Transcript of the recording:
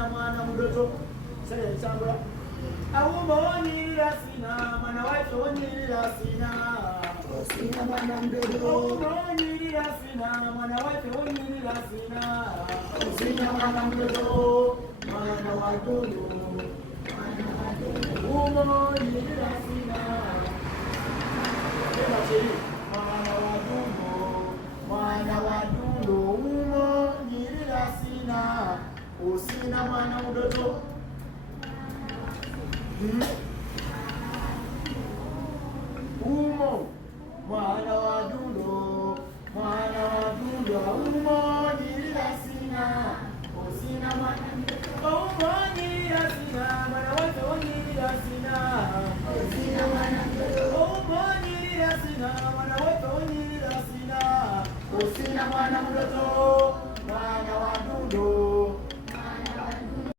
usina mwana mdoto sasa chambula aumonyirira sina mwana wacho onyirira sina usina mwana mdoto aumonyirira sina mwana wacho onyirira sina usina mwana mdoto mwana wadogo umonyirira sina mwana wadogo umonyirira sina usina mwana mdoto